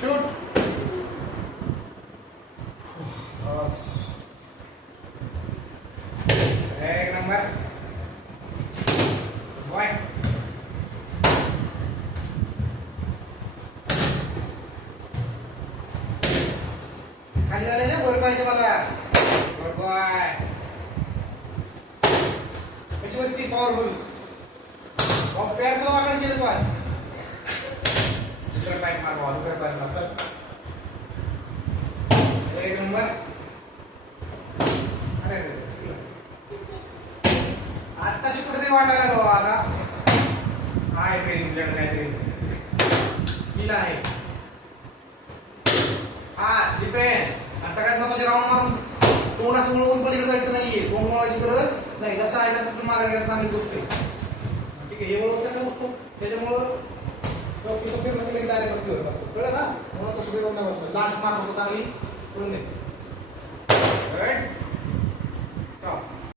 Shoot. बस. एक number. Boy. खाली झाले ना, वर पाहिजे मला. Good boy. कशी बसती पॉवरफुल. पॅड सो आपण केलं बस. दुसरा पाय मार बॉल, दुसरा पाय मार. चल. एक नंबर. अरे आत्ताशी कुठेतरी वाटायला लागलो आता. हाय ट्रेनिंग तुझ्याकडे काहीतरी स्किल आहे. हा डिफेन्स. आणि सगळ्यात महत्त्वाचे राऊंड मारून तोंड असं वळवून पलीकडे जायचं नाहीये. तोंड वळवायची गरज नाही. जसं आहे तसं तुम्ही मागे गेला चांगली गोष्ट आहे. ठीक आहे. हे वळवून कसं बसतो त्याच्यामुळं तिथं फिरणं केलं की डायरेक्ट बसतो. कळलं ना. म्हणून तसं फिरवून नाही बसतो. लास्ट मार्क होतो चांगली करून दे.